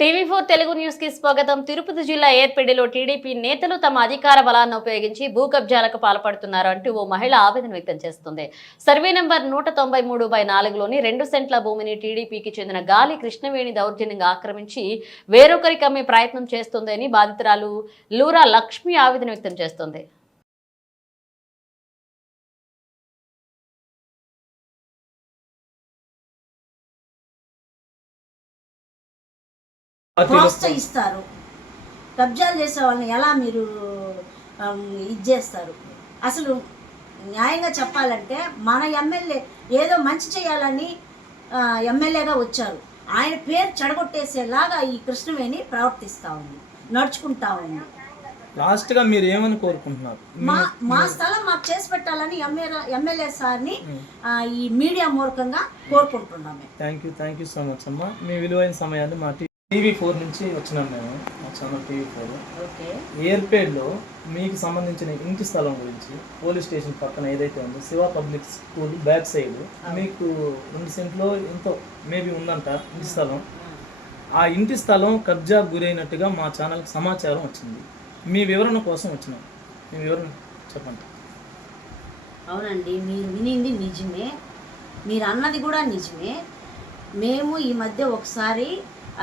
టీవీ4 Telugu news కి స్వాగతం. తిరుపతి జిల్లా ఏర్పేటలో టీడీపీ నేతలు తమ అధికార బలాన్ని ఉపయోగించి భూ కబ్జాలకు పాల్పడుతున్నారు అంటూ ఓ మహిళ ఆవేదన వ్యక్తం చేస్తుంది. సర్వే నంబర్ 193/4లోని 2 సెంట్ల భూమిని టీడీపీకి చెందిన గాలి కృష్ణవేణి దౌర్జన్యంగా ఆక్రమించి వేరొకరికి అమ్మే ప్రయత్నం చేస్తోందని బాధితురాలు లూరా లక్ష్మి ఆవేదన వ్యక్తం చేస్తోంది. ప్రోత్సహిస్తారు. కబ్జాలు చేసే వాళ్ళని ఎలా మీరు ఇది చేస్తారు? అసలు న్యాయంగా చెప్పాలంటే మన ఎమ్మెల్యే ఏదో మంచి చేయాలని ఎమ్మెల్యేగా వచ్చారు. ఆయన పేరు చెడగొట్టేసేలాగా ఈ కృష్ణవేణి ప్రవర్తిస్తూ ఉంది, నడుచుకుంటా ఉంది. లాస్ట్గా మీరు ఏమని కోరుకుంటున్నారు? మా స్థలం మాకు చేసి పెట్టాలని ఎమ్మెల్యే సార్ని ఈ మీడియా మూలకంగా కోరుకుంటున్నాము. థ్యాంక్ యూ సో మచ్ అమ్మా. మీ విలువైన సమయాన్ని మా టీవీ4 నుంచి వచ్చినాం మేము. మా ఛానల్ టీవీ4. ఏర్పేడ్లో మీకు సంబంధించిన ఇంటి స్థలం గురించి పోలీస్ స్టేషన్ పక్కన ఏదైతే ఉందో Shiva public school back side మీకు 2 సెంట్లో ఎంతో మేబీ ఉందంట ఇంటి స్థలం. ఆ ఇంటి స్థలం కబ్జా గురైనట్టుగా మా ఛానల్కి సమాచారం వచ్చింది. మీ వివరణ కోసం వచ్చినాం. మీ వివరణ చెప్పండి. అవునండి, మీరు వినింది నిజమే, మీరు అన్నది కూడా నిజమే. మేము ఈ మధ్య ఒకసారి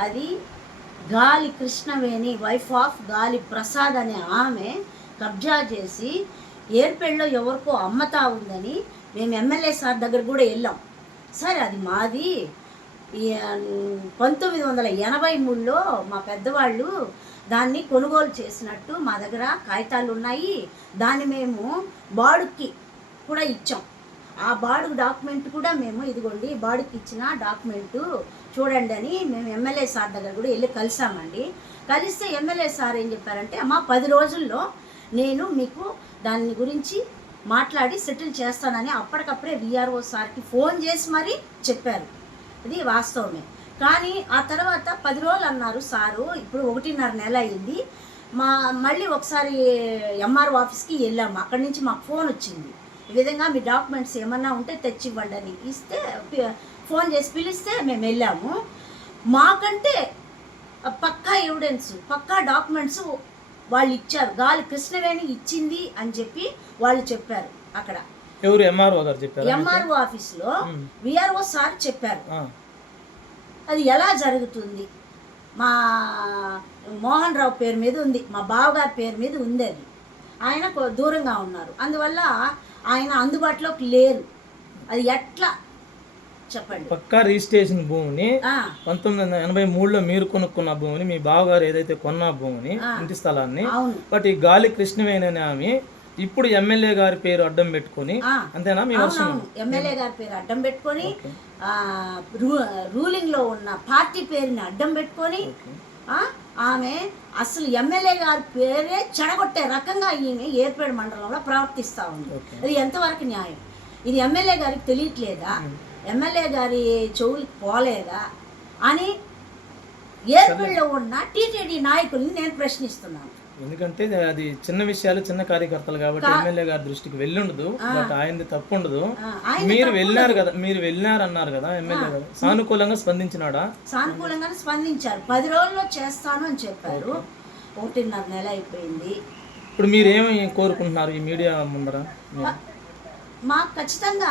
అది గాలి కృష్ణవేణి వైఫ్ ఆఫ్ గాలి ప్రసాద్ అనే ఆమె కబ్జా చేసి ఏర్పేళ్ళలో ఎవరికో అమ్మతా ఉందని మేము ఎమ్మెల్యే సార్ దగ్గర కూడా వెళ్ళాం. సరే అది మాది 1983లో మా పెద్దవాళ్ళు దాన్ని కొనుగోలు చేసినట్టు మా దగ్గర కాగితాలు ఉన్నాయి. దాన్ని మేము బాడుకి కూడా ఇచ్చాం. ఆ బాడుగు డాక్యుమెంట్ కూడా మేము ఇదిగోండి బాడుకి ఇచ్చిన డాక్యుమెంటు చూడండి అని మేము ఎమ్మెల్యే సార్ దగ్గర కూడా వెళ్ళి కలిసామండి. కలిస్తే ఎమ్మెల్యే సార్ ఏం చెప్పారంటే, అమ్మా 10 రోజుల్లో నేను మీకు దాని గురించి మాట్లాడి సెటిల్ చేస్తానని అప్పటికప్పుడే విఆర్ఓ సార్కి ఫోన్ చేసి మరీ చెప్పారు. ఇది వాస్తవమే. కానీ ఆ తర్వాత 10 రోజులు అన్నారు సారు. ఇప్పుడు 1.5 నెల అయింది. మళ్ళీ ఒకసారి ఎంఆర్ఓ ఆఫీస్కి వెళ్ళాము. అక్కడి నుంచి మాకు ఫోన్ వచ్చింది, ఈ విధంగా మీ డాక్యుమెంట్స్ ఏమన్నా ఉంటే తెచ్చివ్వండి అని. ఇస్తే ఫోన్ చేసి పిలిస్తే మేము వెళ్ళాము. మాకంటే పక్కా ఎవిడెన్స్, పక్కా డాక్యుమెంట్స్ వాళ్ళు ఇచ్చారు. గాలి కృష్ణవేణి ఇచ్చింది అని చెప్పి వాళ్ళు చెప్పారు. అక్కడ ఎవరు ఎంఆర్ఓ గారు చెప్పారు? ఎంఆర్ఓ ఆఫీస్లో విఆర్ఓ సార్ చెప్పారు. అది ఎలా జరుగుతుంది? మా మోహన్ రావు పేరు మీద ఉంది, మా బావగారి పేరు మీద ఉంది. అది ఆయన దూరంగా ఉన్నారు, అందువల్ల ఆయన అందుబాటులోకి లేరు. అది ఎట్లా చెప్పండి? పక్కా రిజిస్ట్రేషన్ భూమిని 1983లో మీరు కొనుక్కున్న భూమిని, మీ బావగారు ఏదైతే కొన్న భూమిని, ఇంటి స్థలాన్ని, బట్ ఈ గాలి కృష్ణవేణి అనే ఆమె ఇప్పుడు ఎమ్మెల్యే గారి పేరు అడ్డం పెట్టుకొని, అంతేనా? మీ ఎమ్మెల్యే గారి పేరు అడ్డం పెట్టుకొని, రూలింగ్ లో ఉన్న పార్టీ పేరుని అడ్డం పెట్టుకొని ఆమె అసలు ఎమ్మెల్యే గారి పేరే చెడగొట్టే రకంగా ఈమె ఏర్పేడు మండలంలో ప్రవర్తిస్తూ ఉంది. అది ఎంతవరకు న్యాయం? ఇది ఎమ్మెల్యే గారికి తెలియట్లేదా? ఎమ్మెల్యే గారి చెవులకు పోలేదా అని ఏర్పేడులో ఉన్న టీటీడీ నాయకుల్ని నేను ప్రశ్నిస్తున్నాను. ఎందుకంటే అది చిన్న విషయాలు, చిన్న కార్యకర్తలు కాబట్టి ఎమ్మెల్యే గారి దృష్టికి వెళ్ళుండదు. బట్ ఆయనది తప్పు ఉండదు. మీరు వెళ్ళారు కదా, మీరు వెళ్ళారన్నారు కదా, ఎమ్మెల్యే గారు సానుకూలంగా స్పందించినాడా? సానుకూలంగానే స్పందించారు. 10 రోజుల్లో చేస్తాను అని చెప్పారు. 1.5 నెల అయిపోయింది. ఇప్పుడు మీరు ఏమి కోరుకుంటున్నారు ఈ మీడియా ముందర? మాకు ఖచ్చితంగా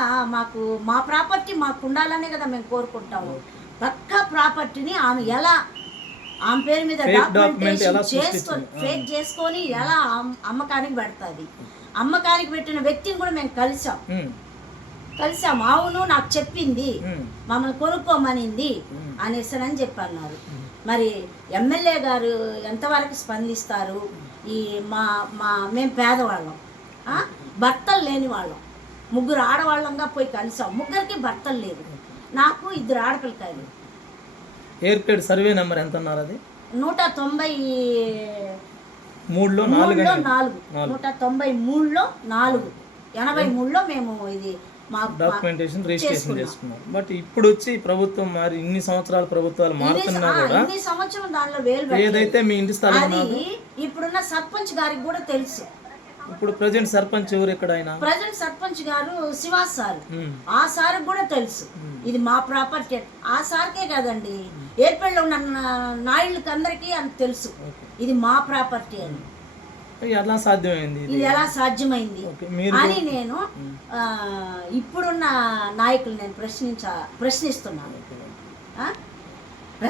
మా ప్రాపర్టీ మాకు ఉండాలనే కదా మేము కోరుకుంటాము. పక్కా ప్రాపర్టీని ఆమె ఎలా ఆమె పేరు మీద డాక్యుమెంటేషన్ ఫేక్ చేసుకొని ఎలా అమ్మకానికి పెడుతుంది? అమ్మకానికి పెట్టిన వ్యక్తిని కూడా మేము కలిసాం. అవును నాకు చెప్పింది, మమ్మల్ని కొనుక్కోమనింది అనేసని చెప్పి అన్నారు. మరి ఎమ్మెల్యే గారు ఎంతవరకు స్పందిస్తారు? మేము పేదవాళ్ళం, భర్తలు లేని వాళ్ళం, 3 ఆడవాళ్ళంగా పోయి కలిసాం. 3కి భర్తలు లేదు. నాకు 2 ఆడపిల్లకాయలు. ఏర్పేడ్ సర్వే నెంబర్ ఎంత అన్నారు? అది 193లో 4, 193లో 4, 83లో మేము ఇది మా డాక్యుమెంటేషన్ రిజిస్ట్రేషన్ చేసుకున్నాం. బట్ ఇప్పుడు వచ్చి ప్రభుత్వం మరి ఇన్ని సంవత్సరాల ప్రభుత్వాలు మారుతున్నా కూడా ఇన్ని సంవత్సరం దానిలో వేలు ఏదైతే మీ ఇంటి స్థలం ఇప్పుడున్న సర్పంచ్ గారికి కూడా తెలుసు. ఇప్పుడు ప్రజెంట్ సర్పంచ్ ఎవరు ఇక్కడ ఆయన? ప్రజెంట్ సర్పంచ్ గారు శివాస్ సార్. ఉమ్, ఆ సార్ కూడా తెలుసు ఇది మా ప్రాపర్టీ. ఆ సార్కే కాదండి, ఏర్పేడలో ఉన్న నాయుళ్ళకి అందరికీ అని తెలుసు ఓకే. ఇది మా ప్రాపర్టీ అని. ఎలా సాధ్యమైంది ఇది ఎలా సాధ్యమైంది ఓకే, మీరు అని నేను ఇప్పుడున్న నాయకులు నేను ప్రశ్నిస్తున్నాను. ఓకే. ఆ?